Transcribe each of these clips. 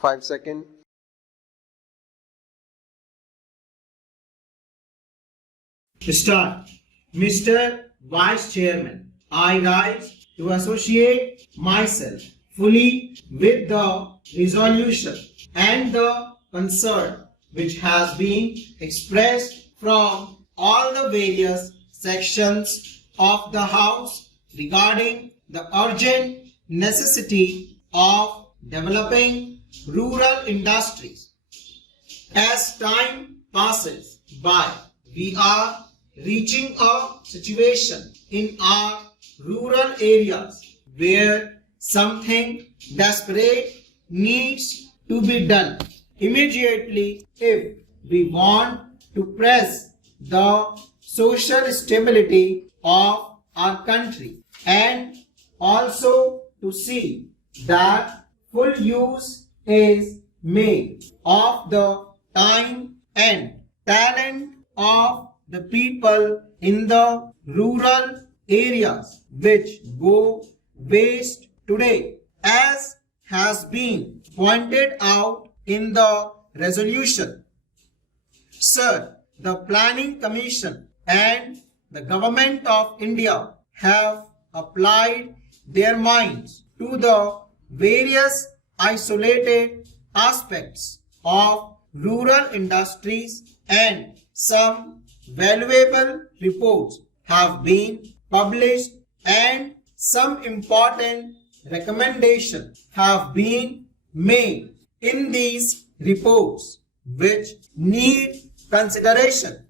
5 seconds. Start. Mr. Vice Chairman, I rise to associate myself fully with the resolution and the concern which has been expressed from all the various sections of the House regarding the urgent necessity of developing rural industries. As time passes by, we are reaching a situation in our rural areas where something desperate needs to be done immediately if we want to press the social stability of our country and also to see that full use is made of the time and talent of the people in the rural areas which go waste today, as has been pointed out in the resolution. Sir, the Planning Commission and the Government of India have applied their minds to the various isolated aspects of rural industries, and some valuable reports have been published and some important recommendations have been made in these reports which need consideration.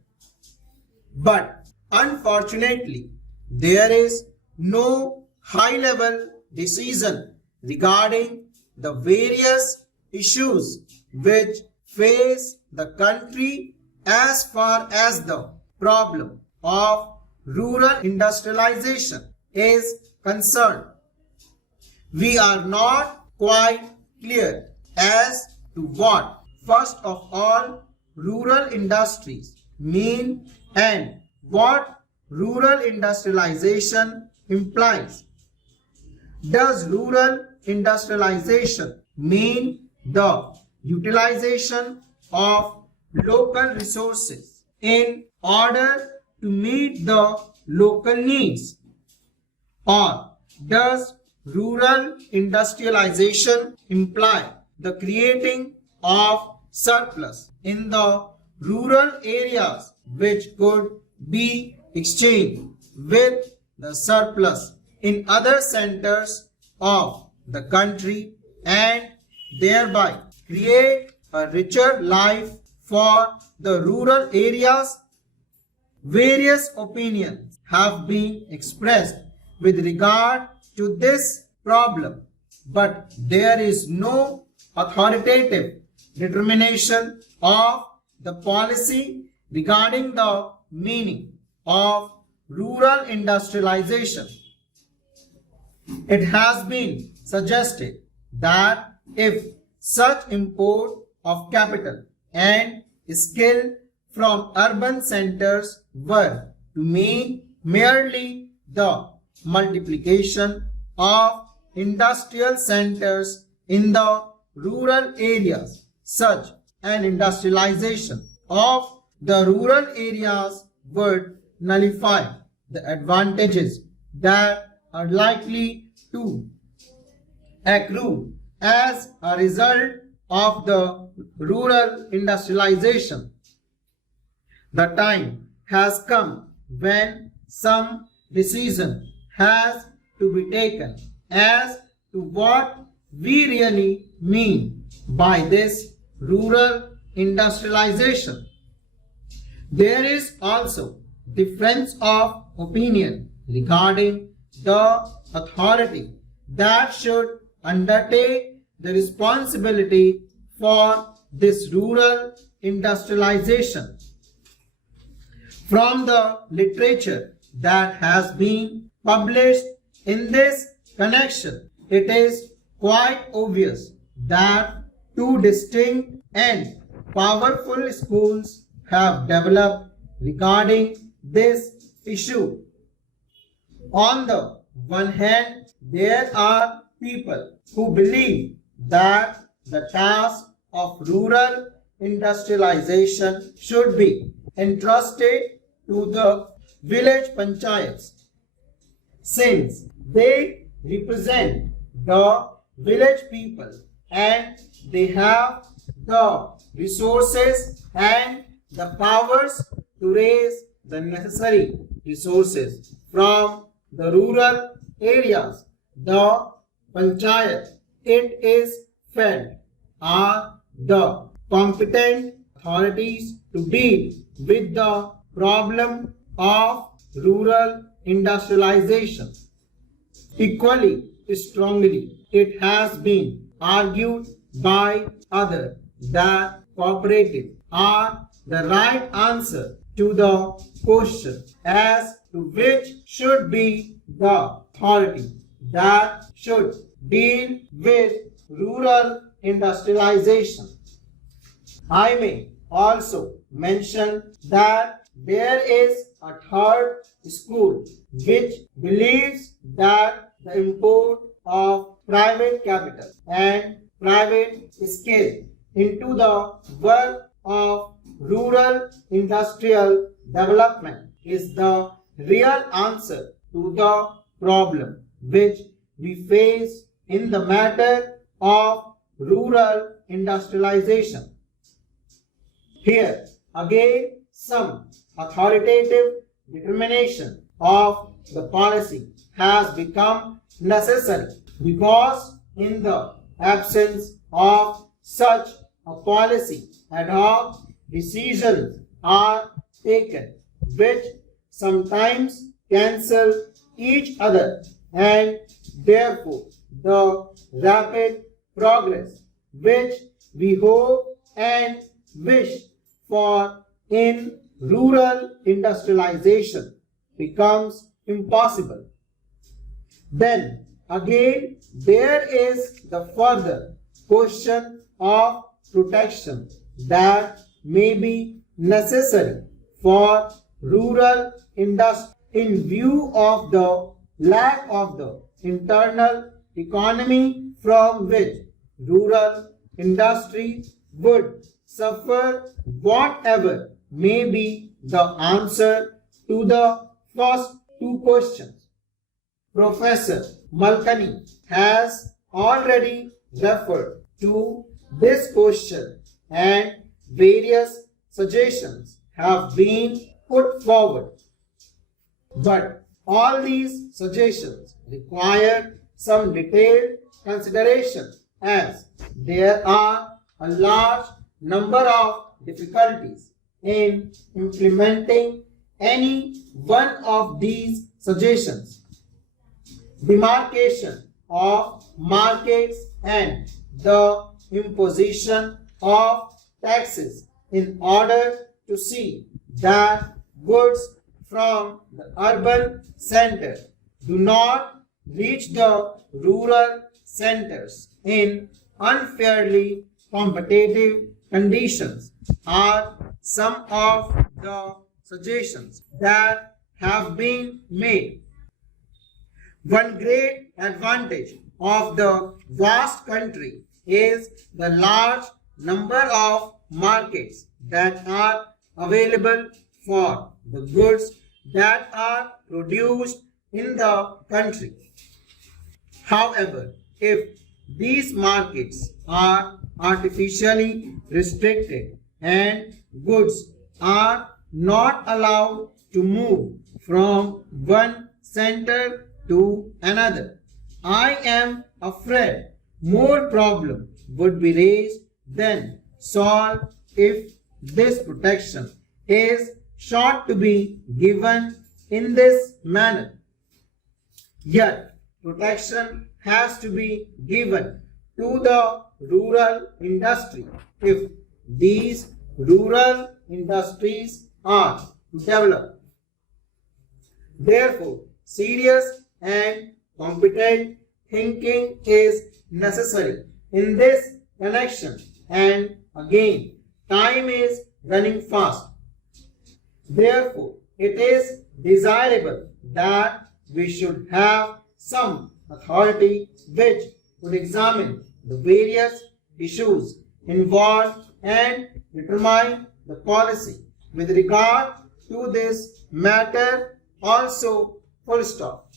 But unfortunately, there is no high-level decision regarding the various issues which face the country as far as the problem of rural industrialization is concerned. We are not quite clear as to what, first of all, rural industries mean and what rural industrialization implies. Does rural industrialization mean the utilization of local resources in order to meet the local needs? Or does rural industrialization imply the creating of surplus in the rural areas which could be exchanged with the surplus in other centers of the country and thereby create a richer life for the rural areas? Various opinions have been expressed with regard to this problem, but there is no authoritative determination of the policy regarding the meaning of rural industrialization. It has been suggested that if such import of capital and skill from urban centers were to mean merely the multiplication of industrial centers in the rural areas, such an industrialization of the rural areas would nullify the advantages that are likely to accrue as a result of the rural industrialization. The time has come when some decision has to be taken as to what we really mean by this rural industrialization. There is also difference of opinion regarding the authority that should undertake the responsibility for this rural industrialization. From the literature that has been published in this connection, it is quite obvious that two distinct and powerful schools have developed regarding this issue. On the one hand, there are people who believe that the task of rural industrialization should be entrusted to the village panchayats, since they represent the village people and they have the resources and the powers to raise the necessary resources from the rural areas. The panchayat, it is felt, are the competent authorities to deal with the problem of rural industrialization. Equally strongly, it has been argued by others that cooperatives are the right answer to the question as to which should be the authority that should deal with rural industrialization. I may also mention that there is a third school which believes that the import of private capital and private skill into the work of rural industrial development is the real answer to the problem which we face in the matter of rural industrialization. Here again, some authoritative determination of the policy has become necessary, because in the absence of such a policy, ad hoc decisions are taken which sometimes cancel each other, and therefore the rapid progress which we hope and wish for in rural industrialization becomes impossible. Then again, there is the further question of protection that may be necessary for rural industry in view of the lack of the internal economy from which rural industry would suffer. Whatever may be the answer to the first two questions, Professor Malkani has already referred to this question and various suggestions have been put forward. But all these suggestions require some detailed consideration, as there are a large number of difficulties in implementing any one of these suggestions. Demarcation of markets and the imposition of taxes in order to see that goods from the urban center do not reach the rural centers in unfairly competitive conditions are some of the suggestions that have been made. One great advantage of the vast country is the large number of markets that are available for the goods that are produced in the country. However, if these markets are artificially restricted and goods are not allowed to move from one center to another, I am afraid more problems would be raised than solved if this protection is sought to be given in this manner. Yet, protection has to be given to the rural industry if these rural industries are to develop. Therefore, serious and competent thinking is necessary in this connection, and again, time is running fast. Therefore, it is desirable that we should have some authority which would examine the various issues involved and determine the policy with regard to this matter also. Full stop.